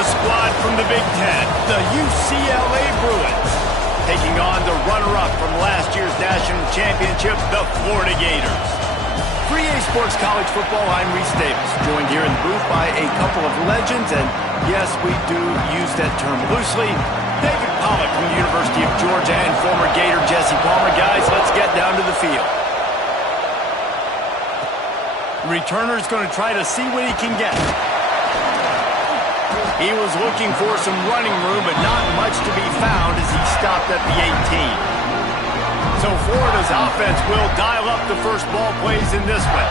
a squad from the Big Ten, the UCLA Bruins, taking on the runner-up from last year's national championship, the Florida Gators. 3A Sports College Football, I'm Reese Davis, joined here in the booth by a couple of legends, and yes, we do use that term loosely. David Pollack from the University of Georgia and former Gator Jesse Palmer. Guys, let's get down to the field. Returner's going to try to see what he can get. He was looking for some running room, but not much to be found as he stopped at the 18. So Florida's offense will dial up the first ball plays in this one.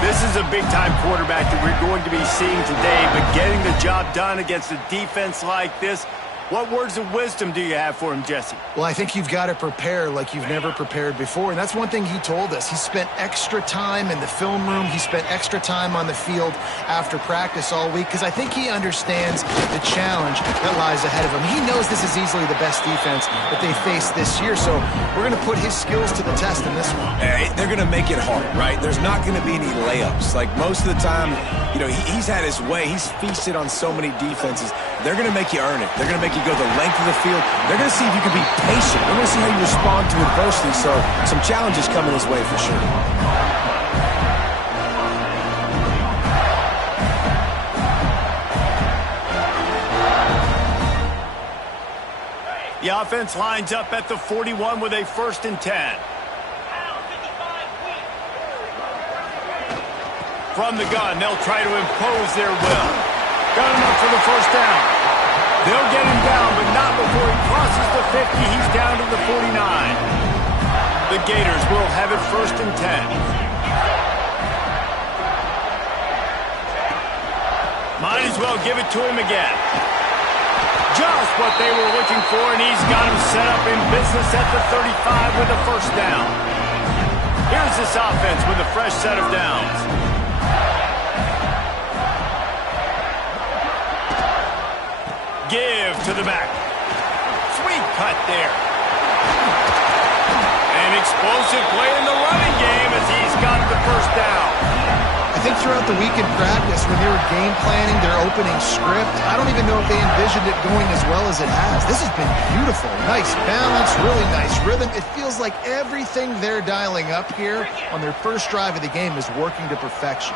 This is a big-time quarterback that we're going to be seeing today, but getting the job done against a defense like this, what words of wisdom do you have for him, Jesse? Well, I think you've got to prepare like you've never prepared before, and that's one thing he told us. He spent extra time in the film room. He spent extra time on the field after practice all week because I think he understands the challenge that lies ahead of him. He knows this is easily the best defense that they face this year, so we're going to put his skills to the test in this one. They're going to make it hard, right? There's not going to be any layups. Like most of the time, you know, he's had his way. He's feasted on so many defenses. They're going to make you earn it. They're going to make you go the length of the field. They're going to see if you can be patient. They're going to see how you respond to adversity. So some challenges coming his way for sure. The offense lines up at the 41 with a 1st and 10. From the gun, they'll try to impose their will. Got him up for the 1st down. They'll get him down, but not before he crosses the 50. He's down to the 49. The Gators will have it 1st and 10. Might as well give it to him again. Just what they were looking for, and he's got him set up in business at the 35 with a 1st down. Here's this offense with a fresh set of downs. Give to the back. Sweet cut there. An explosive play in the running game as he's got the 1st down. I think throughout the week in practice, when they were game planning their opening script, I don't even know if they envisioned it going as well as it has. This has been beautiful. Nice balance, really nice rhythm. It feels like everything they're dialing up here on their first drive of the game is working to perfection.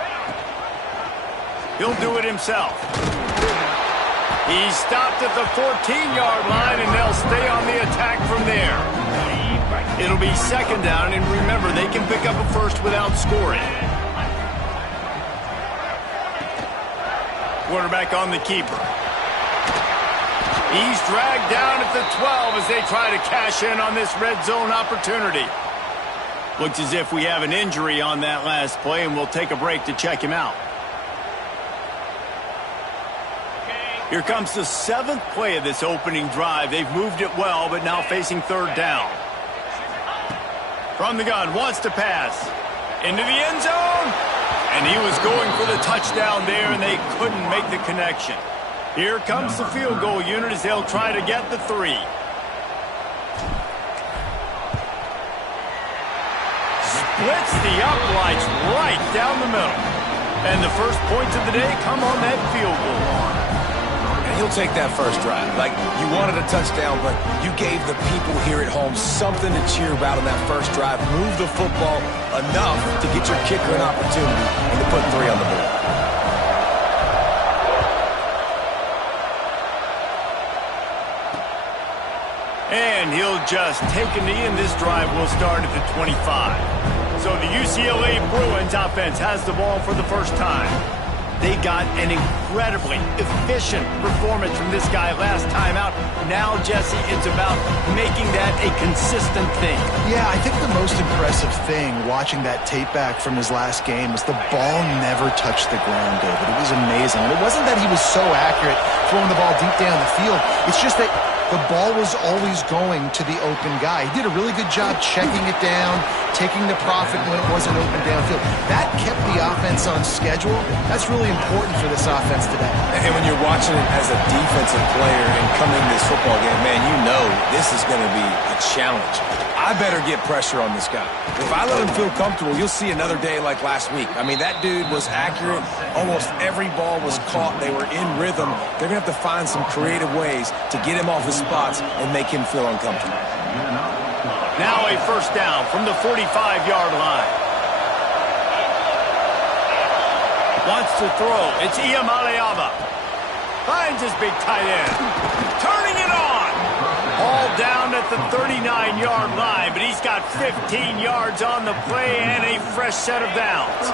He'll do it himself. He stopped at the 14-yard line, and they'll stay on the attack from there. It'll be 2nd down, and remember, they can pick up a 1st without scoring. Quarterback on the keeper. He's dragged down at the 12 as they try to cash in on this red zone opportunity. Looks as if we have an injury on that last play, and we'll take a break to check him out. Here comes the 7th play of this opening drive. They've moved it well, but now facing 3rd down. From the gun, wants to pass. Into the end zone. And he was going for the touchdown there, and they couldn't make the connection. Here comes the field goal unit as they'll try to get the 3. Splits the uprights right down the middle. And the first points of the day come on that field goal. He'll take that first drive. Like, you wanted a touchdown, but you gave the people here at home something to cheer about on that first drive. Move the football enough to get your kicker an opportunity and to put 3 on the board. And he'll just take a knee, and this drive will start at the 25. So the UCLA Bruins offense has the ball for the first time. They got an incredibly efficient performance from this guy last time out. Now, Jesse, it's about making that a consistent thing. Yeah, I think the most impressive thing watching that tape back from his last game was the ball never touched the ground, David. It was amazing. And it wasn't that he was so accurate throwing the ball deep down the field. It's just that the ball was always going to the open guy. He did a really good job checking it down, taking the profit when it wasn't open downfield. That kept the offense on schedule. That's really important for this offense today. And when you're watching it as a defensive player and coming to this football game, man, you know this is going to be a challenge. I better get pressure on this guy. If I let him feel comfortable, you'll see another day like last week. I mean, that dude was accurate. Almost every ball was caught. They were in rhythm. They're going to have to find some creative ways to get him off his spots and make him feel uncomfortable. Now a first down from the 45-yard line. Wants to throw. It's Iamaleava. Finds his big tight end. Turning it on. All down at the 39-yard line, but he's got 15 yards on the play and a fresh set of downs.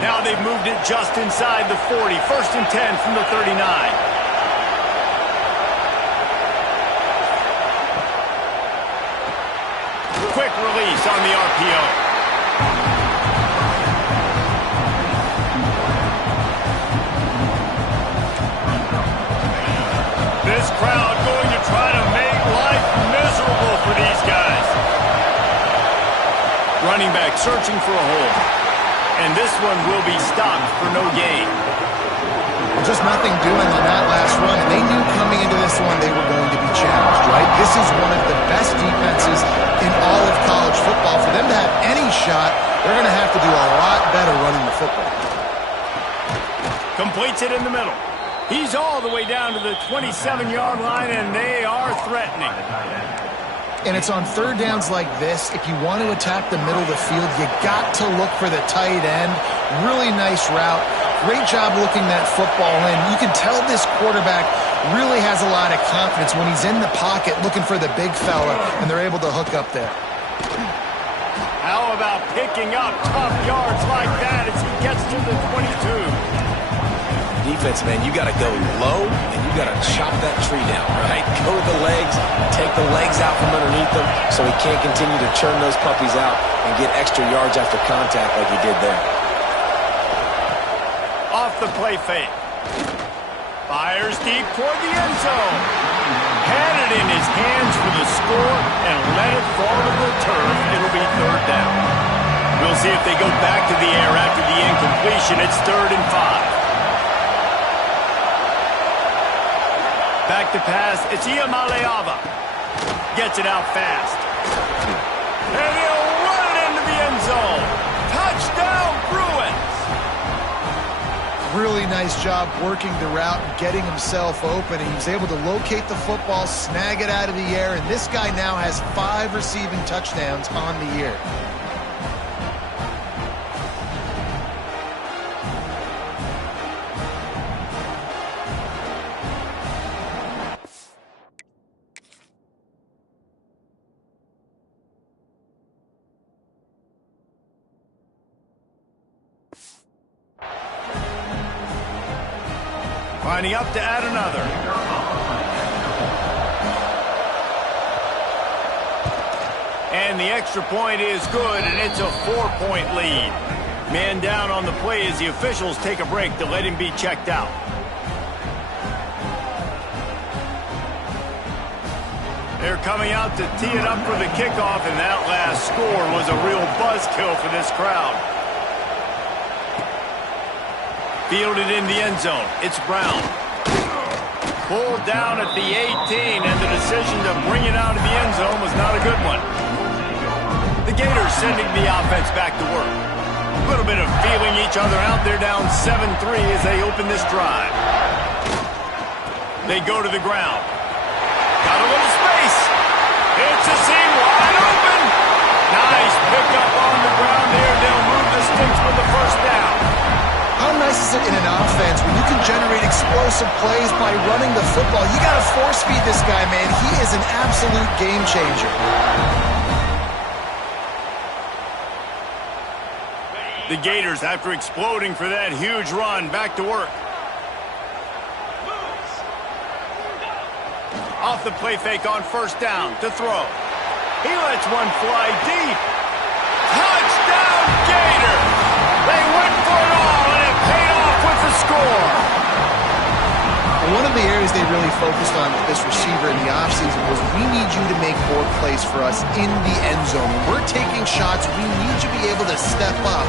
Now they've moved it just inside the 40. First and 10 from the 39. Quick release on the RPO. This crowd going to try to make life miserable for these guys. Running back searching for a hole. And this one will be stopped for no gain. Just nothing doing on that last run, and they knew coming into this one they were going to be challenged, right? This is one of the best defenses in all of college football. For them to have any shot, they're going to have to do a lot better running the football. Completes it in the middle. He's all the way down to the 27-yard line, and they are threatening. And it's on third downs like this. If you want to attack the middle of the field, you got to look for the tight end. Really nice route. Great job looking that football in. You can tell this quarterback really has a lot of confidence when he's in the pocket looking for the big fella, and they're able to hook up there. How about picking up tough yards like that as he gets to the 22? Defense, man, you got to go low, and you got to chop that tree down, right? Go with the legs, take the legs out from underneath them so he can't continue to churn those puppies out and get extra yards after contact like he did there. Off the play fake. Fires deep toward the end zone. Had it in his hands for the score and let it fall to the turf. It'll be third down. We'll see if they go back to the air after the incompletion. It's 3rd and 5. Back to pass. It's Iamaleava. Gets it out fast. And he'll run it into the end zone. Touchdown, Bruins. Really nice job working the route and getting himself open. He was able to locate the football, snag it out of the air, and this guy now has 5 receiving touchdowns on the year. Lining up to add another. And the extra point is good, and it's a 4-point lead. Man down on the play as the officials take a break to let him be checked out. They're coming out to tee it up for the kickoff, and that last score was a real buzzkill for this crowd. Fielded in the end zone. It's Brown. Pulled down at the 18, and the decision to bring it out of the end zone was not a good one. The Gators sending the offense back to work. A little bit of feeling each other out. They're down 7-3 as they open this drive. They go to the ground. Got a little space. It's a seam wide open. Nice pickup on the ground there. They'll move the sticks with the first down. How nice is it in an offense when you can generate explosive plays by running the football? You got to force feed this guy, man. He is an absolute game changer. The Gators, after exploding for that huge run, back to work. Off the play fake on first down to throw. He lets one fly deep. Touchdown, Gators! They went for it all, and it paid off with the score. One of the areas they really focused on with this receiver in the offseason was we need you to make more plays for us in the end zone. When we're taking shots, we need you to be able to step up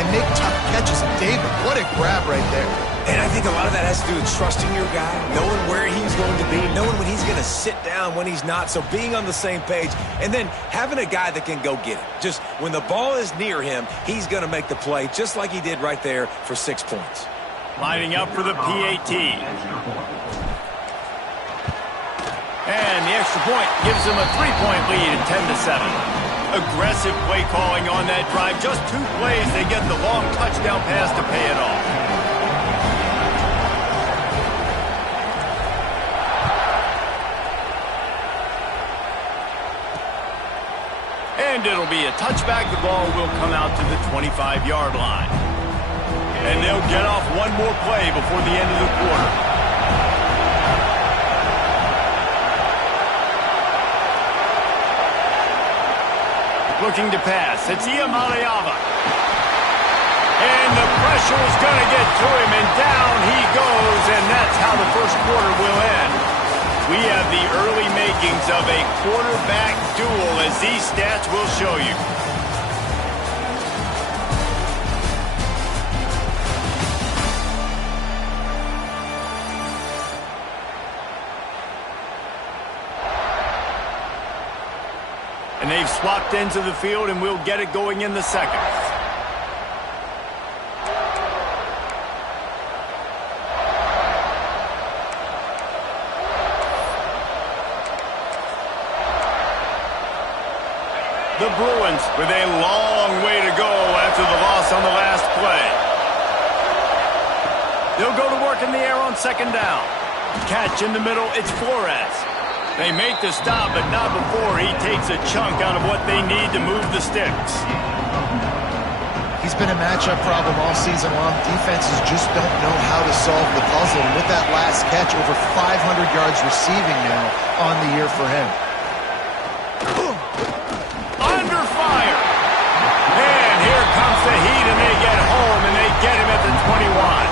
and make tough catches. And David, what a grab right there. And I think a lot of that has to do with trusting your guy, knowing where he's going to be, knowing when he's going to sit down, when he's not, so being on the same page, and then having a guy that can go get it. Just when the ball is near him, he's going to make the play, just like he did right there for 6 points. Lining up for the PAT. And the extra point gives them a 3-point lead at 10-7. Aggressive play calling on that drive. Just 2 plays, they get the long touchdown pass to pay it off. And it'll be a touchback. The ball will come out to the 25-yard line. And they'll get off one more play before the end of the quarter. Looking to pass. It's Iamaleava. And the pressure is going to get to him, and down he goes, and that's how the first quarter will end. We have the early makings of a quarterback duel, as these stats will show you. And they've swapped ends of the field, and we'll get it going in the second. The Bruins with a long way to go after the loss on the last play. They'll go to work in the air on second down. Catch in the middle, it's Flores. They make the stop, but not before he takes a chunk out of what they need to move the sticks. He's been a matchup problem all season long. Defenses just don't know how to solve the puzzle. And with that last catch, over 500 yards receiving now on the year for him. Under fire. And here comes the heat, and they get home, and they get him at the 21.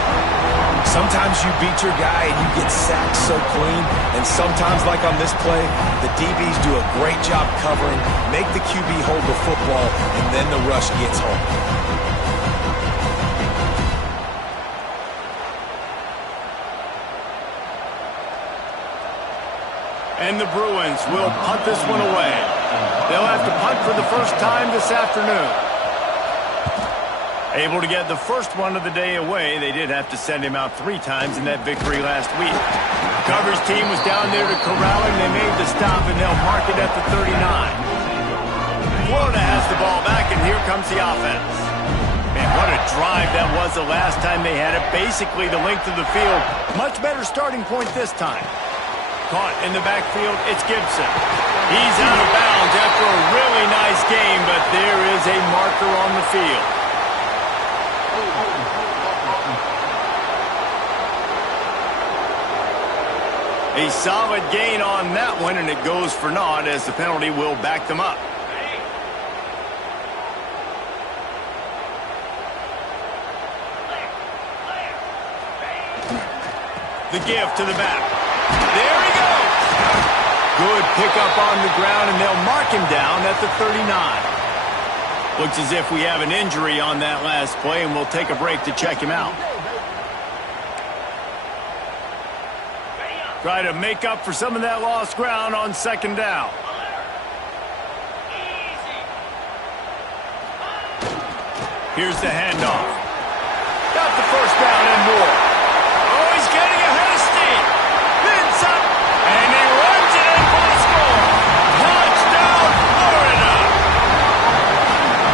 Sometimes you beat your guy and you get sacked so clean, and sometimes, like on this play, the DBs do a great job covering, make the QB hold the football, and then the rush gets home. And the Bruins will punt this one away. They'll have to punt for the first time this afternoon. Able to get the first one of the day away. They did have to send him out 3 times in that victory last week. Coverage team was down there to corral him. They made the stop, and they'll mark it at the 39. Florida has the ball back, and here comes the offense. Man, what a drive that was the last time they had it. Basically the length of the field. Much better starting point this time. Caught in the backfield, it's Gibson. He's out of bounds after a really nice game, but there is a marker on the field. A solid gain on that one, and it goes for naught as the penalty will back them up. The give to the back. There he goes. Good pickup on the ground, and they'll mark him down at the 39. Looks as if we have an injury on that last play, and we'll take a break to check him out. Try to make up for some of that lost ground on second down. Here's the handoff. Got the first down and more. Oh, he's getting ahead of steam. Pins up, and he runs it in for the score. Touchdown, Florida.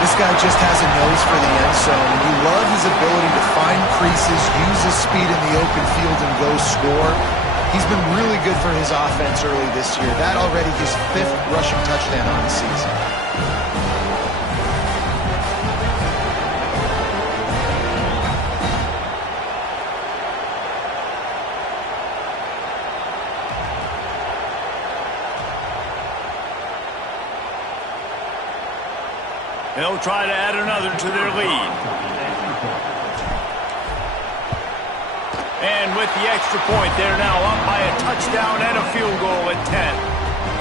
This guy just has a nose for the end zone, and you love his ability to find creases, use his speed in the open field, and go score. He's been really good for his offense early this year. That already his 5th rushing touchdown on the season. They'll try to add another to their lead. And with the extra point, they're now up by a touchdown and a field goal at 10.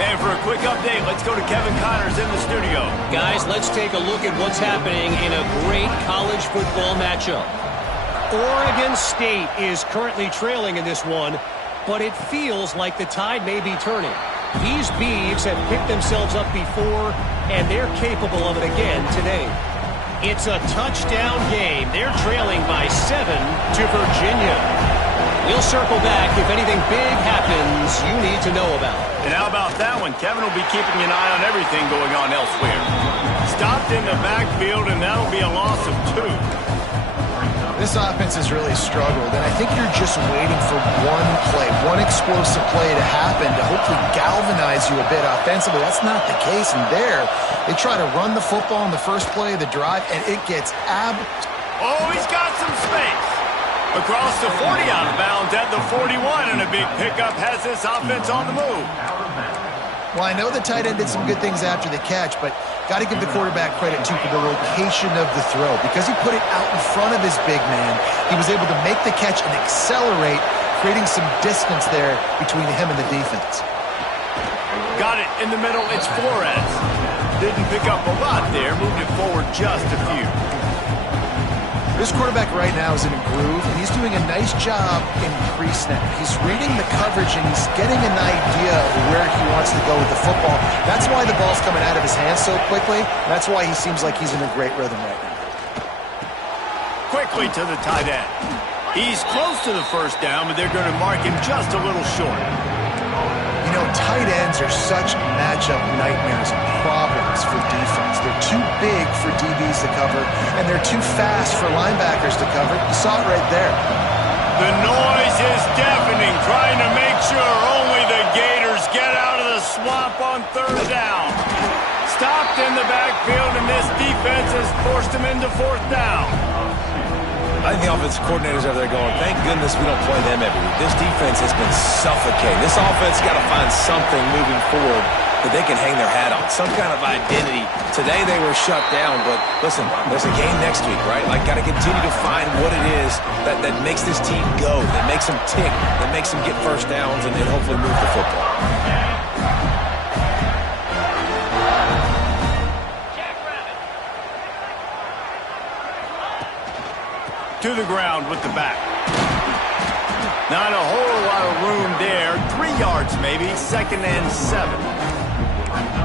And for a quick update, let's go to Kevin Connors in the studio. Guys, let's take a look at what's happening in a great college football matchup. Oregon State is currently trailing in this one, but it feels like the tide may be turning. These Beavs have picked themselves up before, and they're capable of it again today. It's a touchdown game. They're trailing by 7 to Virginia. We'll circle back if anything big happens you need to know about. And how about that one? Kevin will be keeping an eye on everything going on elsewhere. Stopped in the backfield, and that'll be a loss of 2. This offense has really struggled, and I think you're just waiting for one play, one explosive play to happen to hopefully galvanize you a bit offensively. That's not the case, and there, they try to run the football in the first play of the drive, and it gets Oh, he's got some space. Across the 40 out of bounds at the 41, and a big pickup has this offense on the move. Well, I know the tight end did some good things after the catch, but got to give the quarterback credit, too, for the location of the throw. Because he put it out in front of his big man, he was able to make the catch and accelerate, creating some distance there between him and the defense. Got it in the middle. It's Flores. Didn't pick up a lot there. Moved it forward just a few. This quarterback right now is in a groove, and he's doing a nice job in pre-snap. He's reading the coverage, and he's getting an idea of where he wants to go with the football. That's why the ball's coming out of his hands so quickly. That's why he seems like he's in a great rhythm right now. Quickly to the tight end. He's close to the first down, but they're going to mark him just a little short. You know, tight ends are such matchup nightmares and problems for defense. They're too big for DBs to cover, and they're too fast for linebackers to cover. You saw it right there. The noise is deafening, trying to make sure only the Gators get out of the swamp on third down. Stopped in the backfield, and this defense has forced him into fourth down. I think the offensive coordinators are there going, thank goodness we don't play them every week. This defense has been suffocating. This offense got to find something moving forward that they can hang their hat on, some kind of identity. Today they were shut down, but listen, there's a game next week, right? Like, got to continue to find what it is that makes this team go, that makes them tick, that makes them get first downs and hopefully move the football. To the ground with the back. Not a whole lot of room there. 3 yards maybe, 2nd and 7.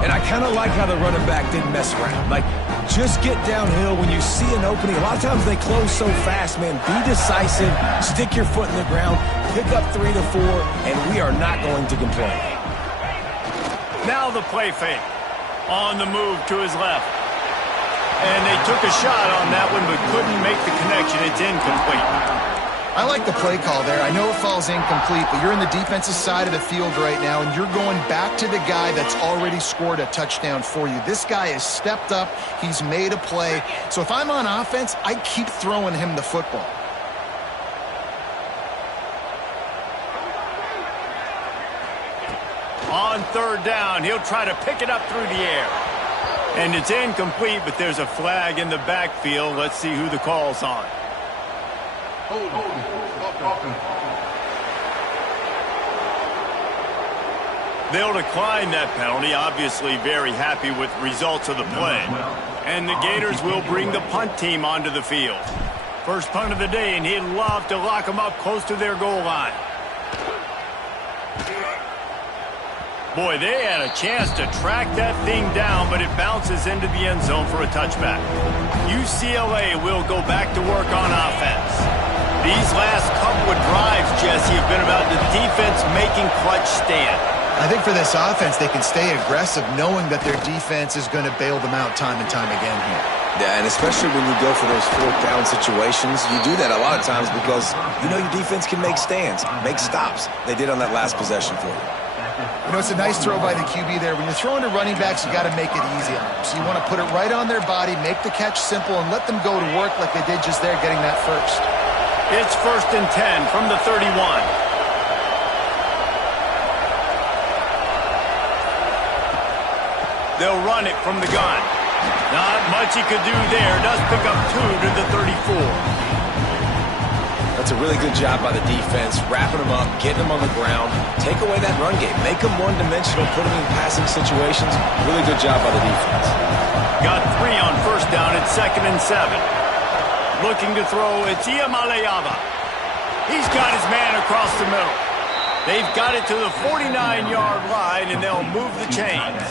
And I kind of like how the running back didn't mess around. Like, just get downhill when you see an opening. A lot of times they close so fast, man. Be decisive, stick your foot in the ground, pick up 3 to 4, and we are not going to complain. Now the play fake. On the move to his left. And they took a shot on that one, but couldn't make the connection. It's incomplete. I like the play call there. I know it falls incomplete, but you're in the defensive side of the field right now, and you're going back to the guy that's already scored a touchdown for you. This guy has stepped up. He's made a play. So if I'm on offense, I keep throwing him the football. On third down, he'll try to pick it up through the air. And it's incomplete, but there's a flag in the backfield. Let's see who the call's on. They'll decline that penalty, obviously very happy with results of the play. And the Gators will bring the punt team onto the field. First punt of the day, and he'd love to lock them up close to their goal line. Boy, they had a chance to track that thing down, but it bounces into the end zone for a touchback. UCLA will go back to work on offense. These last couple of drives, Jesse, have been about the defense making clutch stand. I think for this offense, they can stay aggressive knowing that their defense is going to bail them out time and time again here. Yeah, and especially when you go for those fourth down situations, you do that a lot of times because you know your defense can make stands, make stops. They did on that last possession for you. You know, it's a nice throw by the QB there. When you're throwing to running backs, you got to make it easy on them. So you want to put it right on their body, make the catch simple, and let them go to work like they did just there, getting that first. It's 1st and 10 from the 31. They'll run it from the gun. Not much he could do there. Does pick up 2 to the 34. That's a really good job by the defense, wrapping them up, getting them on the ground, take away that run game, make them one-dimensional, put them in passing situations. Really good job by the defense. Got 3 on first down at 2nd and 7. Looking to throw, it's Iamaleava. He's got his man across the middle. They've got it to the 49-yard line, and they'll move the chains.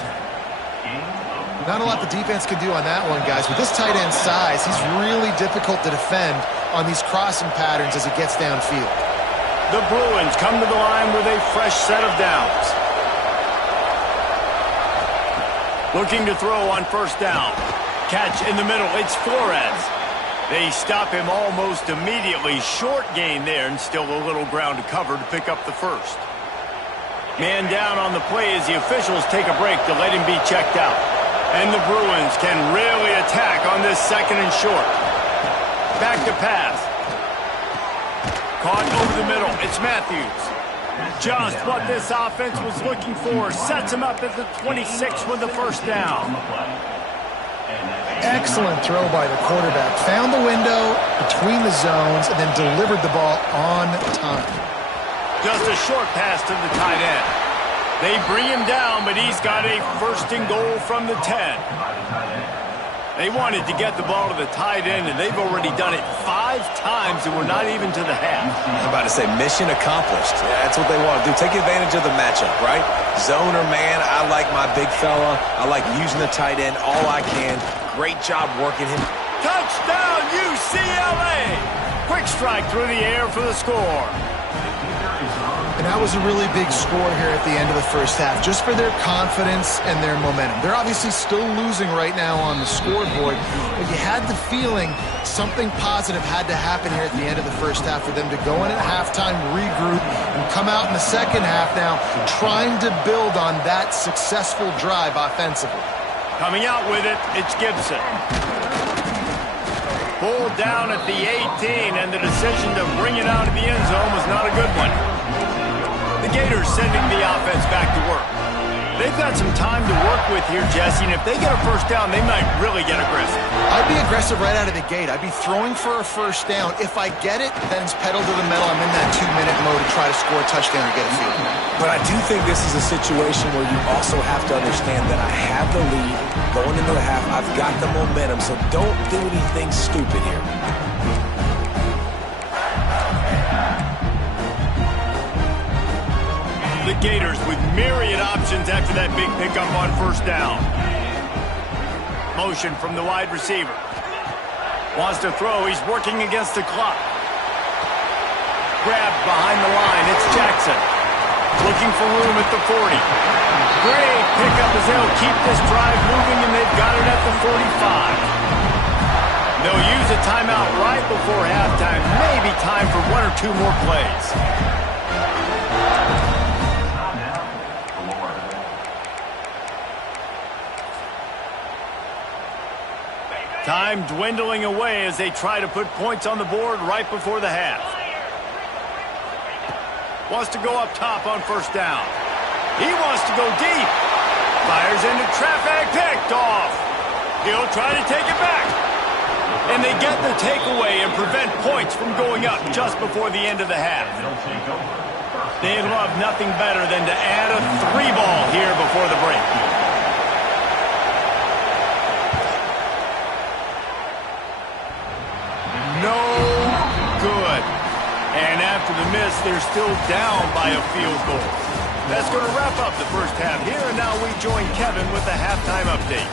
Not a lot the defense can do on that one, guys. With this tight end size, he's really difficult to defend on these crossing patterns as he gets downfield. The Bruins come to the line with a fresh set of downs. Looking to throw on first down. Catch in the middle. It's Flores. They stop him almost immediately. Short gain there, and still a little ground to cover to pick up the first. Man down on the play as the officials take a break to let him be checked out. And the Bruins can really attack on this 2nd and short. Back to pass. Caught over the middle. It's Matthews. Just what this offense was looking for. Sets him up at the 26 with the first down. Excellent throw by the quarterback. Found the window between the zones and then delivered the ball on time. Just a short pass to the tight end. They bring him down, but he's got a 1st and goal from the 10. They wanted to get the ball to the tight end, and they've already done it 5 times, and we're not even to the half. I'm about to say, mission accomplished. Yeah, that's what they want to do. Take advantage of the matchup, right? Zone or man, I like my big fella. I like using the tight end all I can. Great job working him. Touchdown, UCLA! Quick strike through the air for the score. And that was a really big score here at the end of the first half, just for their confidence and their momentum. They're obviously still losing right now on the scoreboard, but you had the feeling something positive had to happen here at the end of the first half for them to go in at halftime, regroup, and come out in the second half now trying to build on that successful drive offensively. Coming out with it, it's Gibson. Pulled down at the 18, and the decision to bring it out of the end zone was not a good one. The Gators sending the offense back to work. They've got some time to work with here, Jesse, and if they get a first down, they might really get aggressive. I'd be aggressive right out of the gate. I'd be throwing for a first down. If I get it, then it's pedal to the metal. I'm in that 2-minute mode to try to score a touchdown or get a field goal. But I do think this is a situation where you also have to understand that I have the lead going into the half. I've got the momentum, so don't do anything stupid here. The Gators with myriad options after that big pickup on first down. Motion from the wide receiver. Wants to throw. He's working against the clock. Grabbed behind the line. It's Jackson. Looking for room at the 40. Great pickup as they'll keep this drive moving, and they've got it at the 45. They'll use a timeout right before halftime. Maybe time for 1 or 2 more plays. Time dwindling away as they try to put points on the board right before the half. Wants to go up top on first down. He wants to go deep. Fires into traffic, picked off. He'll try to take it back. And they get the takeaway and prevent points from going up just before the end of the half. They'd love nothing better than to add a 3-ball here before the break. No good. And after the miss, they're still down by a field goal. That's going to wrap up the first half here, and now we join Kevin with the halftime update.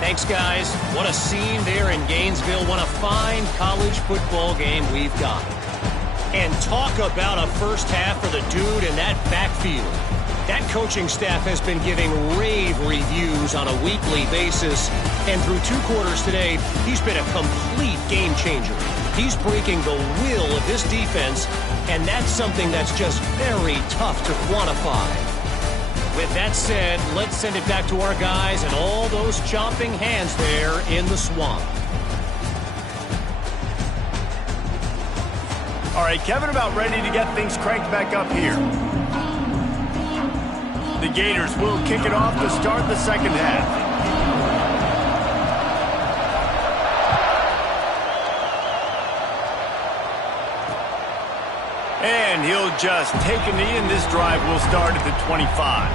Thanks, guys. What a scene there in Gainesville. What a fine college football game we've got. And talk about a first half for the dude in that backfield. That coaching staff has been giving rave reviews on a weekly basis. And through 2 quarters today, he's been a complete game changer. He's breaking the will of this defense, and that's something that's just very tough to quantify. With that said, let's send it back to our guys and all those chomping hands there in the swamp. All right, Kevin about ready to get things cranked back up here. The Gators will kick it off to start the second half. And he'll just take a knee, and this drive will start at the 25.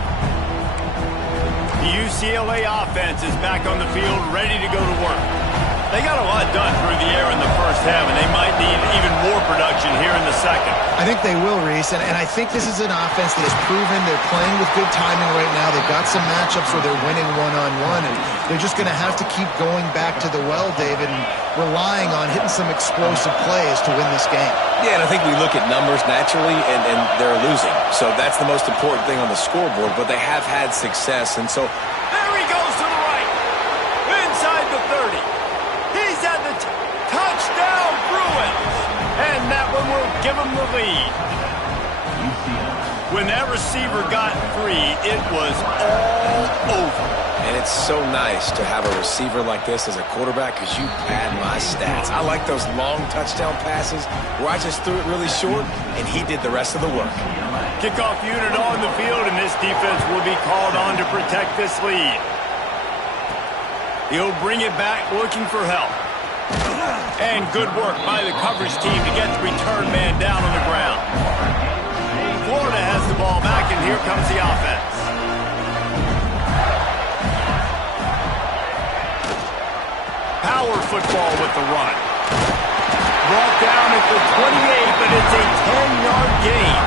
The UCLA offense is back on the field, ready to go to work. They got a lot done through the air in the first half, and they might need even more production here in the second. I think they will, Reese, and I think this is an offense that has proven they're playing with good timing right now. They've got some matchups where they're winning one-on-one, and they're just going to have to keep going back to the well, David, and relying on hitting some explosive plays to win this game. Yeah, and I think we look at numbers naturally, and they're losing. So that's the most important thing on the scoreboard, but they have had success, and so... There he goes to the right, inside the 30. He's at the touchdown, Bruins! And that one will give him the lead. When that receiver got free, it was all over. And it's so nice to have a receiver like this as a quarterback because you pad my stats. I like those long touchdown passes where I just threw it really short and he did the rest of the work. Kickoff unit on the field, and this defense will be called on to protect this lead. He'll bring it back looking for help. And good work by the coverage team to get the return man down on the ground. Florida has the ball back, and here comes the offense. Power football with the run. Brought down at the 28, but it's a 10-yard gain.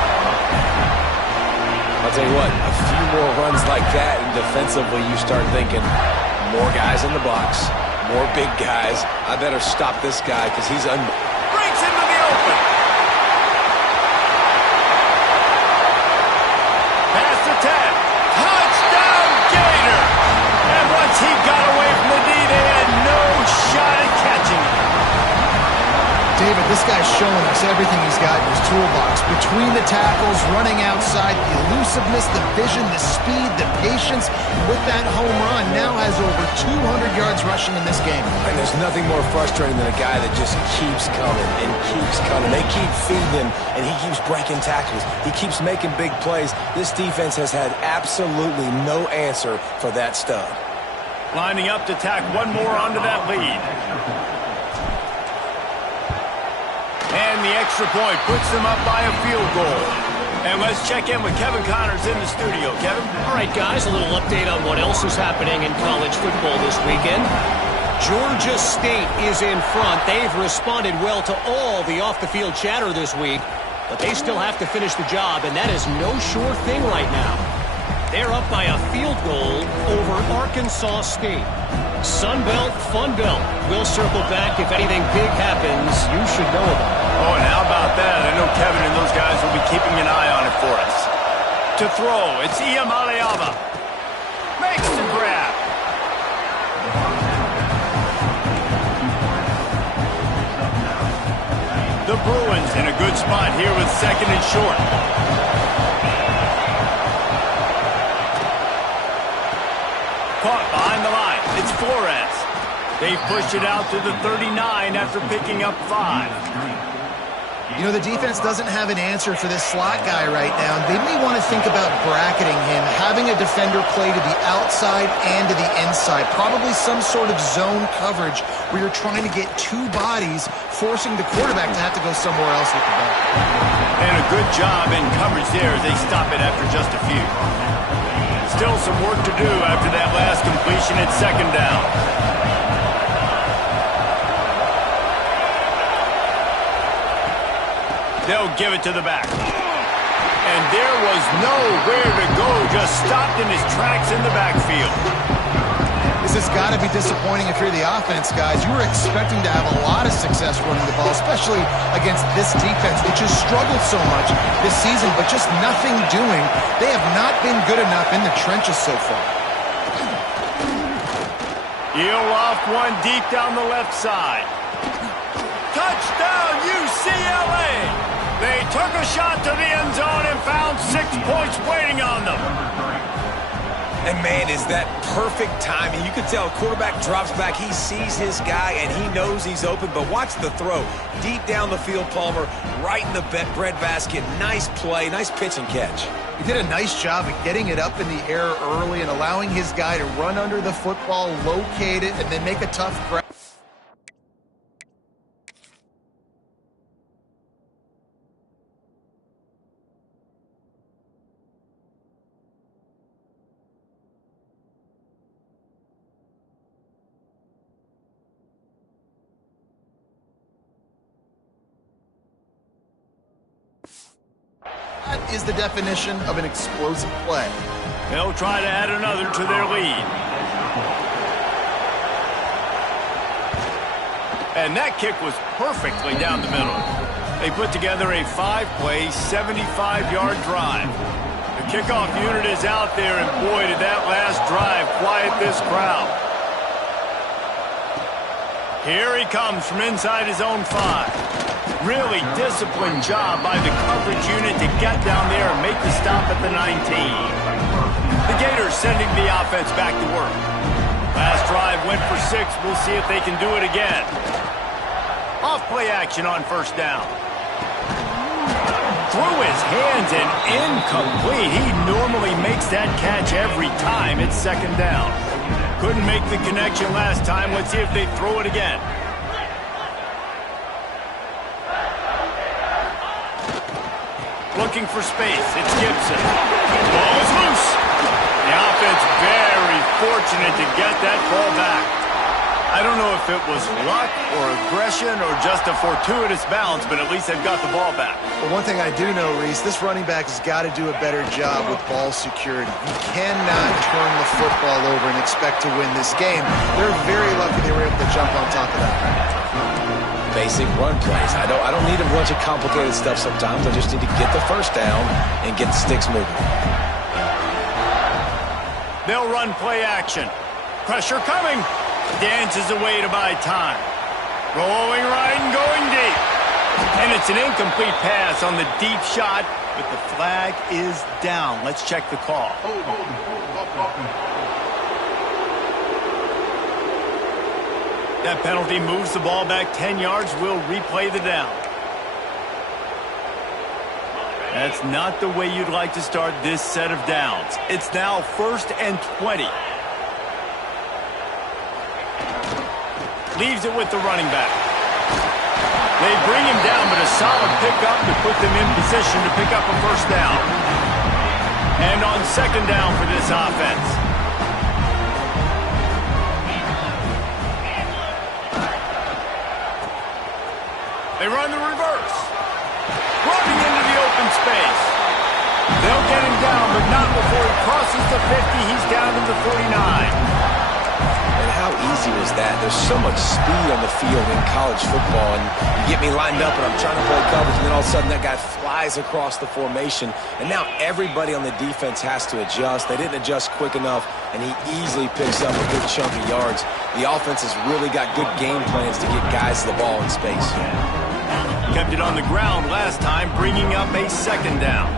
I'll tell you what, a few more runs like that, and defensively you start thinking, more guys in the box, more big guys. I better stop this guy because he's breaks into the open. Pass attempt. Touchdown, Gator. And once he got away from the D, they had no shot at catching him. David, this guy's showing us everything he's got in his toolbox. Between the tackles, running outside, the elusiveness, the vision, the speed, the patience. With that home run, now has over 200 yards rushing in this game. And there's nothing more frustrating than a guy that just keeps coming and keeps coming. They keep feeding him, and he keeps breaking tackles. He keeps making big plays. This defense has had absolutely no answer for that stud. Lining up to tack one more onto that lead. And the extra point puts them up by a field goal. And let's check in with Kevin Connors in the studio. Kevin? All right, guys, a little update on what else is happening in college football this weekend. Georgia State is in front. They've responded well to all the off-the-field chatter this week, but they still have to finish the job, and that is no sure thing right now. They're up by a field goal over Arkansas State. Sunbelt, Funbelt. We'll circle back if anything big happens you should know about. Oh, and how about that? I know Kevin and those guys will be keeping an eye on it for us. To throw, it's Iamaleava. Makes the grab. The Bruins in a good spot here with second and short. Caught behind the line. It's Flores. They've pushed it out to the 39 after picking up 5. You know, the defense doesn't have an answer for this slot guy right now. They may want to think about bracketing him, having a defender play to the outside and to the inside. Probably some sort of zone coverage where you're trying to get two bodies, forcing the quarterback to have to go somewhere else with the ball. And a good job in coverage there as they stop it after just a few. Still some work to do after that last completion at second down. They'll give it to the back. And there was nowhere to go, just stopped in his tracks in the backfield. This has got to be disappointing if you're the offense, guys. You were expecting to have a lot of success running the ball, especially against this defense, which has struggled so much this season, but just nothing doing. They have not been good enough in the trenches so far. He'll off one deep down the left side. Touchdown, UCLA! They took a shot to the end zone and found 6 points waiting on them. And, man, is that perfect timing. You can tell quarterback drops back. He sees his guy, and he knows he's open. But watch the throw. Deep down the field, Palmer, right in the breadbasket. Nice play, nice pitch and catch. He did a nice job of getting it up in the air early and allowing his guy to run under the football, locate it, and then make a tough grab. That is the definition of an explosive play. They'll try to add another to their lead. And that kick was perfectly down the middle. They put together a 5-play, 75-yard drive. The kickoff unit is out there, and boy, did that last drive quiet this crowd. Here he comes from inside his own 5. Really disciplined job by the coverage unit to get down there and make the stop at the 19. The Gators sending the offense back to work. Last drive went for 6. We'll see if they can do it again. Off play action on first down. Through his hands and incomplete. He normally makes that catch every time it's second down. Couldn't make the connection last time. Let's see if they throw it again. Looking for space. It's Gibson. Ball is loose. The offense very fortunate to get that ball back. I don't know if it was luck or aggression or just a fortuitous bounce, but at least they've got the ball back. Well, one thing I do know, Reese, this running back has got to do a better job with ball security. You cannot turn the football over and expect to win this game. They're very lucky they were able to jump on top of that. Basic run plays. I don't need a bunch of complicated stuff sometimes. I just need to get the first down and get the sticks moving. They'll run play action. Pressure coming. Dances away to buy time. Rolling right and going deep. And it's an incomplete pass on the deep shot, but the flag is down. Let's check the call. That penalty moves the ball back 10 yards. We'll replay the down. That's not the way you'd like to start this set of downs. It's now 1st and 20. Leaves it with the running back. They bring him down, but a solid pickup to put them in position to pick up a first down. And on second down for this offense. They run the reverse. Running into the open space. They'll get him down, but not before he crosses the 50. He's down to the 49. How easy was that? There's so much speed on the field in college football, and you get me lined up and I'm trying to play coverage, and then all of a sudden that guy flies across the formation, and now everybody on the defense has to adjust. They didn't adjust quick enough, and he easily picks up a good chunk of yards. The offense has really got good game plans to get guys the ball in space. Kept it on the ground last time, bringing up a second down.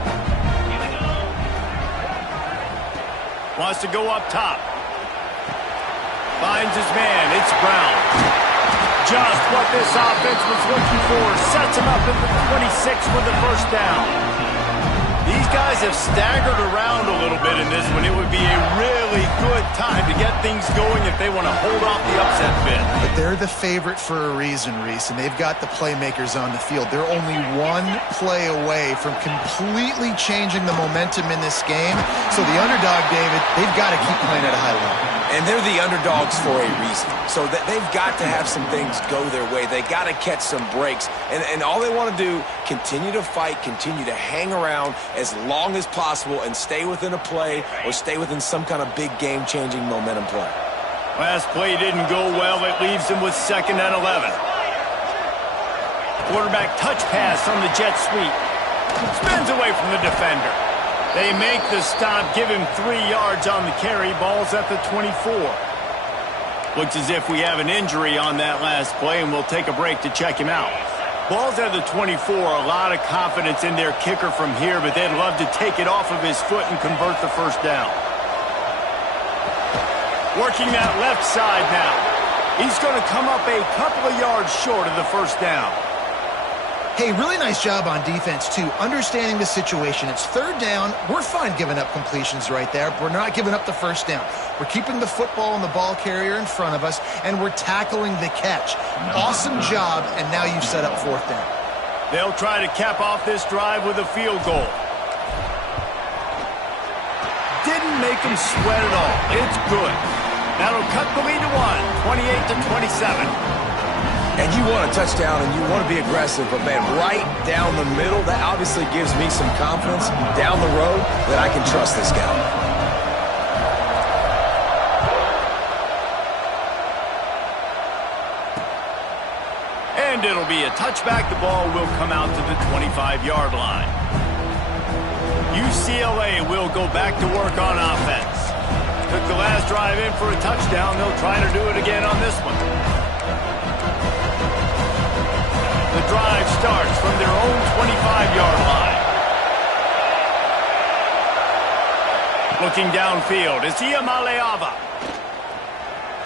Wants to go up top. Finds his man. It's Brown. Just what this offense was looking for. Sets him up at the 26 with the first down. These guys have staggered around a little bit in this one. It would be a really good time to get things going if they want to hold off the upset bid. But they're the favorite for a reason, Reese, and they've got the playmakers on the field. They're only one play away from completely changing the momentum in this game. So the underdog, David, they've got to keep playing at a high level. And they're the underdogs for a reason. So that they've got to have some things go their way. They got to catch some breaks. And all they want to do, continue to fight, continue to hang around as long as possible and stay within a play or stay within some kind of big game-changing momentum play. Last play didn't go well. It leaves them with 2nd and 11. Quarterback touch pass on the jet sweep. Spins away from the defender. They make the stop, give him 3 yards on the carry. Ball's at the 24. Looks as if we have an injury on that last play, and we'll take a break to check him out. Ball's at the 24. A lot of confidence in their kicker from here, but they'd love to take it off of his foot and convert the first down. Working that left side now. He's going to come up a couple of yards short of the first down. Hey, really nice job on defense, too, understanding the situation. It's 3rd down. We're fine giving up completions right there. We're not giving up the first down. We're keeping the football and the ball carrier in front of us, and we're tackling the catch. Awesome job, and now you've set up 4th down. They'll try to cap off this drive with a field goal. Didn't make them sweat at all. It's good. That'll cut the lead to 1, 28-27. And you want a touchdown and you want to be aggressive, but man, right down the middle, that obviously gives me some confidence down the road that I can trust this guy. And it'll be a touchback. The ball will come out to the 25-yard line. UCLA will go back to work on offense. Took the last drive in for a touchdown. They'll try to do it again on this one. The drive starts from their own 25-yard line. Looking downfield is Iamaleava.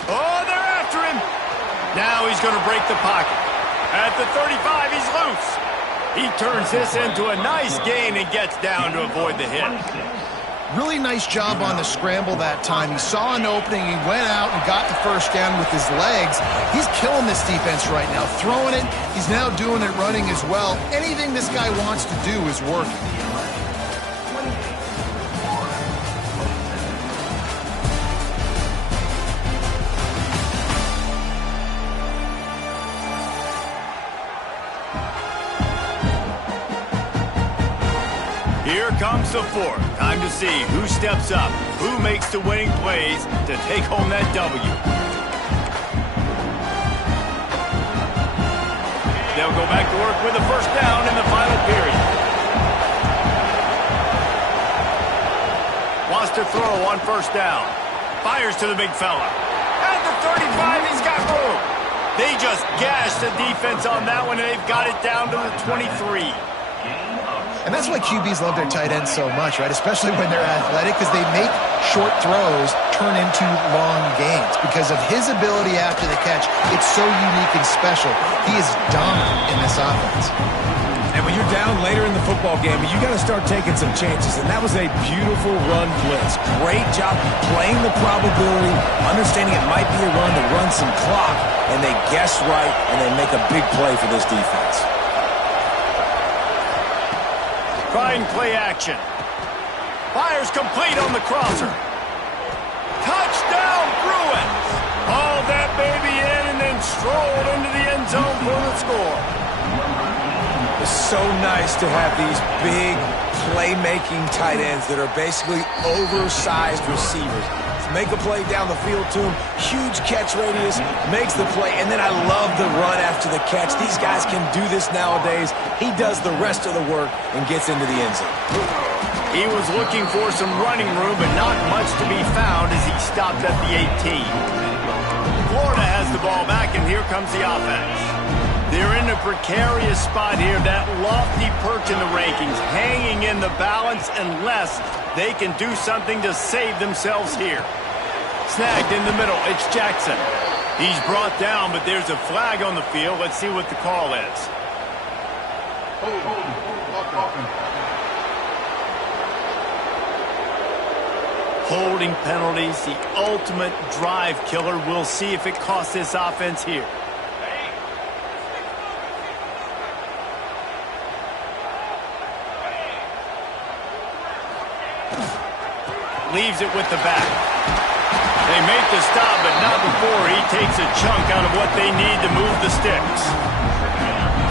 Oh, they're after him. Now he's going to break the pocket. At the 35, he's loose. He turns this into a nice gain and gets down to avoid the hit. Really nice job on the scramble that time. He saw an opening, he went out and got the first down with his legs. He's killing this defense right now, throwing it. He's now doing it running as well. Anything this guy wants to do is working. Here comes the fourth. Time to see who steps up, who makes the winning plays to take home that W. They'll go back to work with a first down in the final period. Wants to throw on first down. Fires to the big fella. At the 35, he's got room. They just gashed the defense on that one, and they've got it down to the 23. And that's why QBs love their tight ends so much, right? Especially when they're athletic, because they make short throws turn into long gains. Because of his ability after the catch, it's so unique and special. He is dominant in this offense. And when you're down later in the football game, you got to start taking some chances. And that was a beautiful run blitz. Great job playing the probability, understanding it might be a run to run some clock, and they guess right, and they make a big play for this defense. Trying play action. Fires complete on the crosser. Touchdown, Bruins! Hauled that baby in and then strolled into the end zone for the score. It's so nice to have these big playmaking tight ends that are basically oversized receivers. Make a play down the field to him, huge catch radius, makes the play, and then I love the run after the catch. These guys can do this nowadays. He does the rest of the work and gets into the end zone. He was looking for some running room, but not much to be found as he stopped at the 18. Florida has the ball back, and here comes the offense. They're in a precarious spot here, that lofty perch in the rankings, hanging in the balance unless they can do something to save themselves here. Snagged in the middle, it's Jackson. He's brought down, but there's a flag on the field. Let's see what the call is. Holding penalties, the ultimate drive killer. We'll see if it costs this offense here. Leaves it with the back. They make the stop, but not before he takes a chunk out of what they need to move the sticks.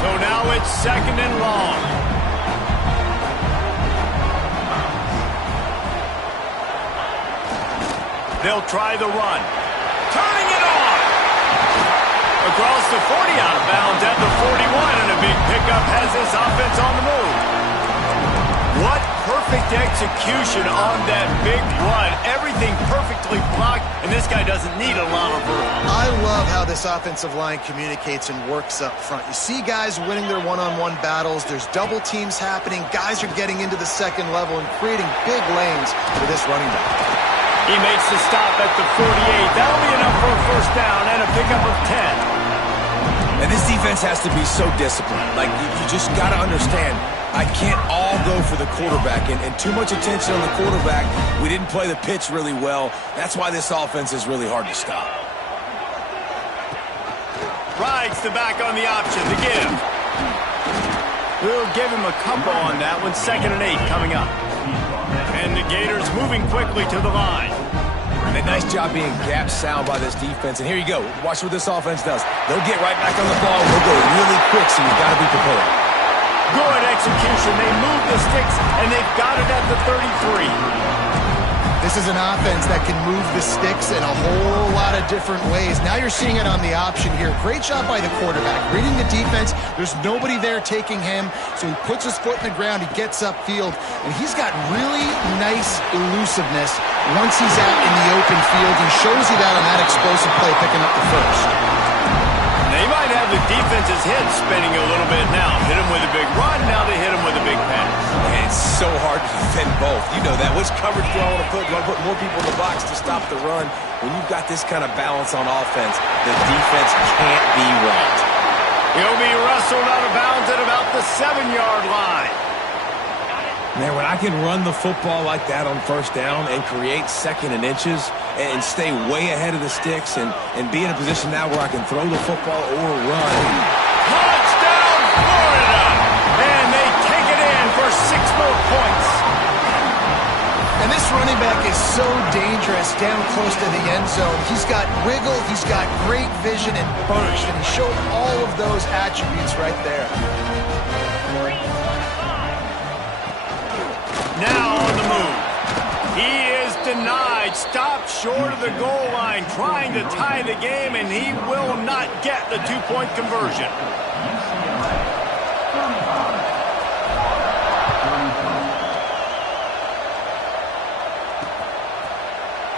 So now it's second and long. They'll try the run. Turning it on! Across the 40, out of bounds at the 41, and a big pickup has this offense on the move. What perfect execution on that big run. Everything perfectly blocked, and this guy doesn't need a lot of room. I love how this offensive line communicates and works up front. You see guys winning their one-on-one battles. There's double teams happening. Guys are getting into the second level and creating big lanes for this running back. He makes the stop at the 48. That'll be enough for a first down and a pickup of 10. And this defense has to be so disciplined. Like, you just got to understand, I can't all go for the quarterback, and too much attention on the quarterback. We didn't play the pitch really well. That's why this offense is really hard to stop. Rides the back on the option to give. We'll give him a couple on that one. 2nd and 8 coming up. And the Gators moving quickly to the line. A nice job being gap sound by this defense. And here you go. Watch what this offense does. They'll get right back on the ball. They'll go really quick, so you've got to be prepared. Good execution. They move the sticks, and they've got it at the 33. This is an offense that can move the sticks in a whole lot of different ways. Now you're seeing it on the option here. Great job by the quarterback. Reading the defense, there's nobody there taking him, so he puts his foot in the ground, he gets upfield, and he's got really nice elusiveness once he's out in the open field. He shows you that on that explosive play, picking up the first. They might have the defense's head spinning a little bit now. Hit him with a big run, now they hit him with a big pass. And it's so hard to defend both. You know that. Which coverage do I want to put? Do I put more people in the box to stop the run? When you've got this kind of balance on offense, the defense can't be right. He'll be wrestled out of bounds at about the 7-yard line. Man, when I can run the football like that on first down and create second and inches and stay way ahead of the sticks and be in a position now where I can throw the football or run. Touchdown, Florida! And they take it in for 6 more points. And this running back is so dangerous down close to the end zone. He's got wiggle, he's got great vision and burst, and he showed all of those attributes right there. Now on the move. He is denied. Stopped short of the goal line, trying to tie the game, and he will not get the 2-point conversion.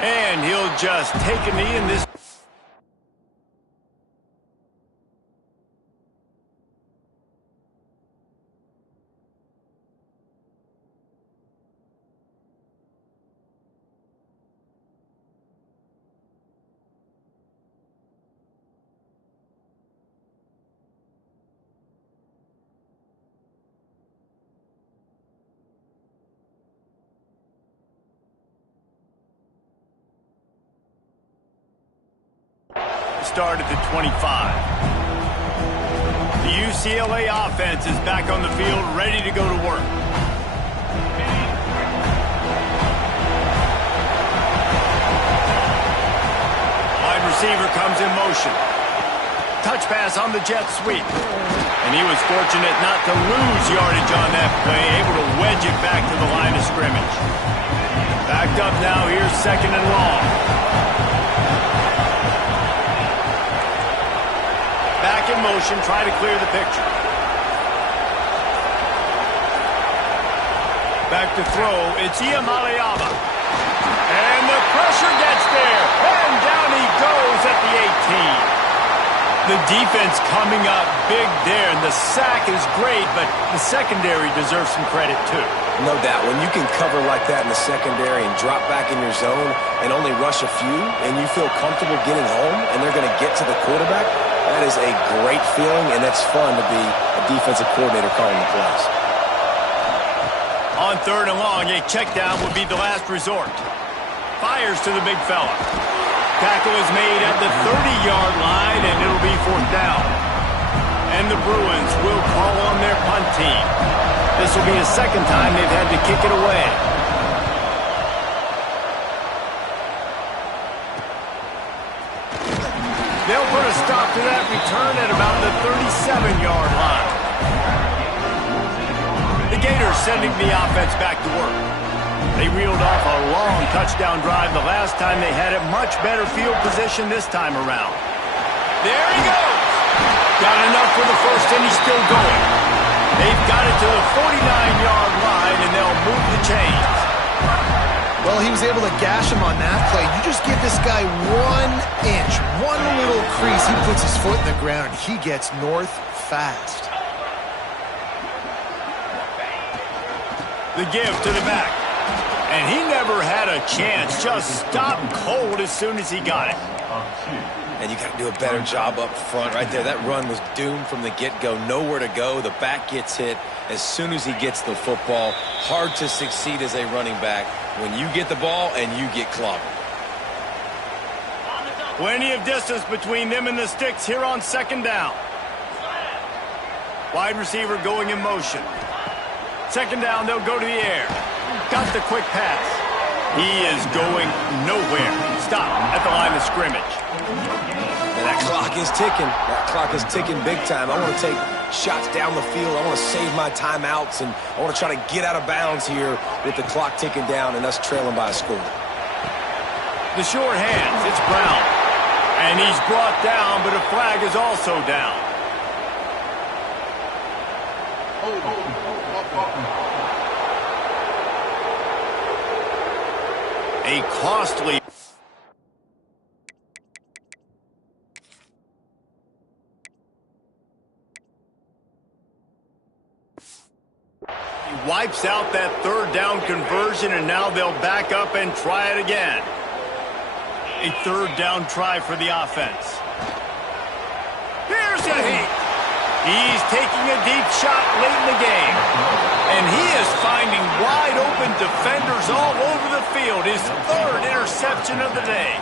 And he'll just take a knee in this. Start at the 25. The UCLA offense is back on the field, ready to go to work. Wide receiver comes in motion. Touch pass on the jet sweep. And he was fortunate not to lose yardage on that play, able to wedge it back to the line of scrimmage. Backed up now, here's 2nd and long. Back in motion, try to clear the picture. Back to throw, it's DML. And the pressure gets there, and down he goes at the 18. The defense coming up big there, and the sack is great, but the secondary deserves some credit too. No doubt. When you can cover like that in the secondary and drop back in your zone and only rush a few, and you feel comfortable getting home, and they're going to get to the quarterback, that is a great feeling, and that's fun to be a defensive coordinator calling the plays. On 3rd and long, a check down would be the last resort. Fires to the big fella. Tackle is made at the 30-yard line, and it'll be 4th down. And the Bruins will call on their punt team. This will be the 2nd time they've had to kick it away. They'll put a stop to that return at about the 37-yard line. The Gators sending the offense back to work. They reeled off a long touchdown drive the last time they had it. Much better field position this time around. There he goes. Got enough for the first, and he's still going. They've got it to the 49-yard line, and they'll move the chains. Well, he was able to gash him on that play. You just give this guy 1 inch, one little crease. He puts his foot in the ground, and he gets north fast. The give to the back. And he never had a chance. Just stopped cold as soon as he got it. And you got to do a better job up front right there. That run was doomed from the get-go. Nowhere to go. The back gets hit as soon as he gets the football. Hard to succeed as a running back when you get the ball and you get clobbered. Plenty of distance between them and the sticks here on 2nd down. Wide receiver going in motion. 2nd down, they'll go to the air. Got the quick pass. He is going nowhere. Stop at the line of scrimmage. And that clock is ticking. That clock is ticking big time. I want to take shots down the field. I want to save my timeouts, and I want to try to get out of bounds here with the clock ticking down and us trailing by a score. The short hands, it's Brown. And he's brought down, but a flag is also down. A costly... He wipes out that third down conversion, and now they'll back up and try it again. A third down try for the offense. Here's a heat. He's taking a deep shot late in the game. And he is finding wide open defenders all over the field. His third interception of the day.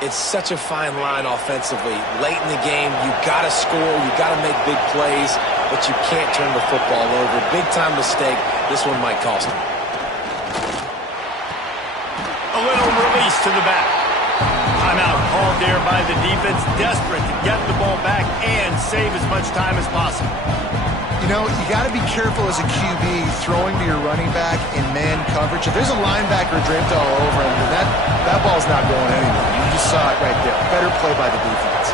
It's such a fine line offensively. Late in the game, you got to score, you got to make big plays, but you can't turn the football over. Big time mistake. This one might cost him. A little release to the back. Timeout called there by the defense, desperate to get the ball back and save as much time as possible. You know, you got to be careful as a QB throwing to your running back in man coverage. If there's a linebacker draped all over him, then that ball's not going anywhere. You just saw it right there. Better play by the defense.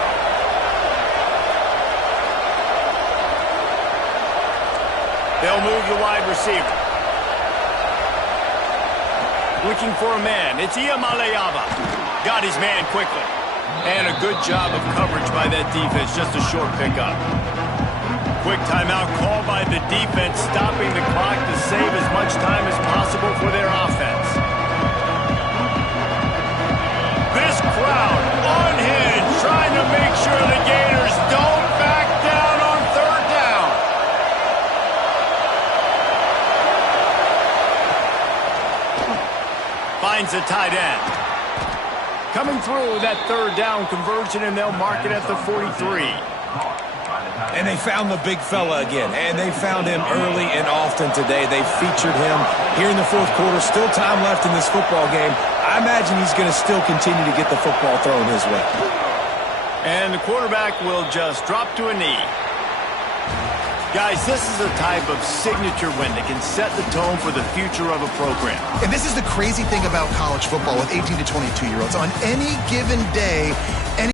They'll move the wide receiver. Looking for a man. It's Iamaleava. Got his man quickly. And a good job of coverage by that defense. Just a short pickup. Quick timeout call by the defense, stopping the clock to save as much time as possible for their offense. This crowd unhinged, trying to make sure the Gators don't back down on third down. Finds the tight end. Coming through that third down conversion, and they'll mark it at the 43. And they found the big fella again, and they found him early and often today. They featured him here in the fourth quarter. Still time left in this football game. I imagine he's going to still continue to get the football thrown his way. And the quarterback will just drop to a knee. Guys, this is a type of signature win that can set the tone for the future of a program. And this is the crazy thing about college football with 18 to 22-year-olds. On any given day,